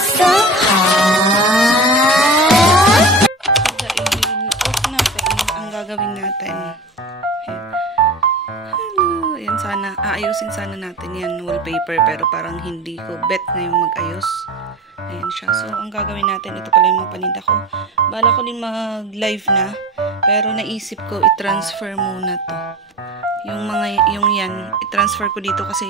So hot! Off natin ang gagawin natin. Hello. Ayan, sana, aayusin sana natin yan wallpaper, pero parang hindi ko bet na yung mag-ayos. Ayan siya. So, ang gagawin natin, ito pala yung mga paninda ko. Bala ko din mag-live na, pero naisip ko, i-transfer muna to. Yung yan, i-transfer ko dito kasi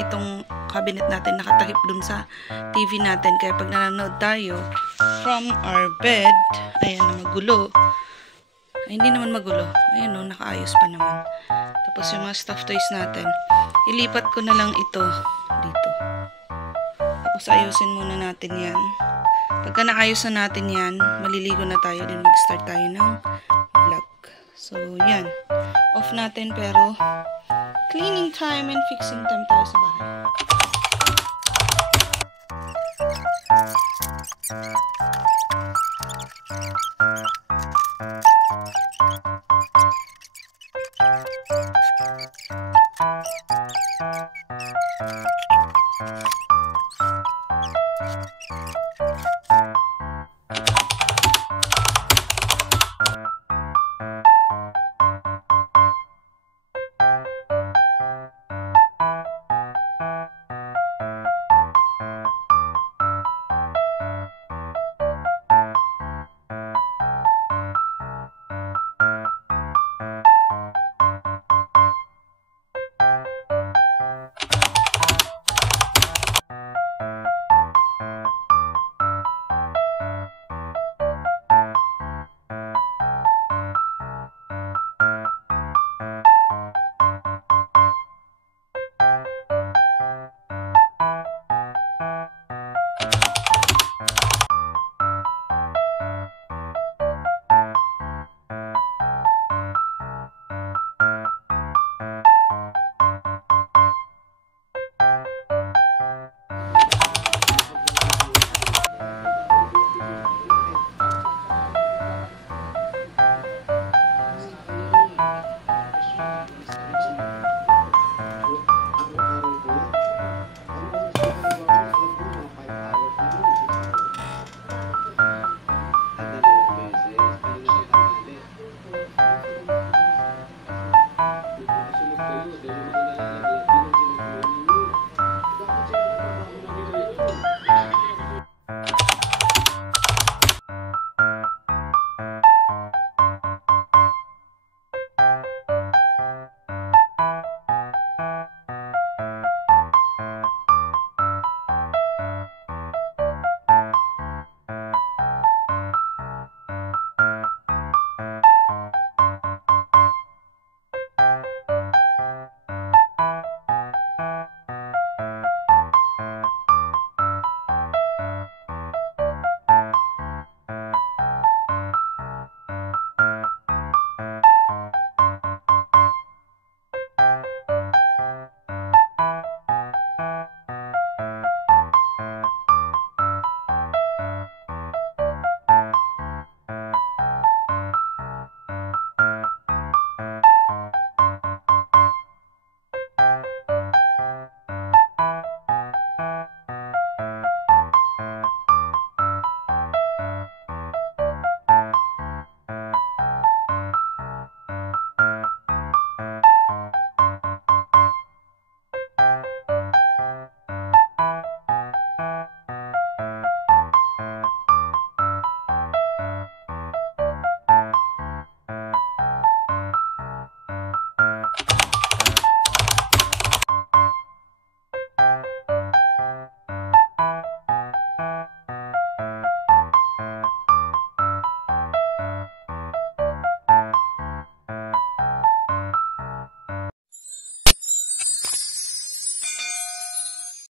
itong cabinet natin nakatakip dun sa TV natin. Kaya pag nanonood tayo from our bed, ayan na magulo. Ay, hindi naman magulo. Ayan o, nakaayos pa naman. Tapos yung mga stuffed toys natin, ilipat ko na lang ito dito. Tapos ayusin muna natin yan. Pagka naayos na natin yan, maliligo na tayo, din mag-start tayo ng vlog. So, yan. Off natin, pero cleaning time and fixing time tayo sa bahay.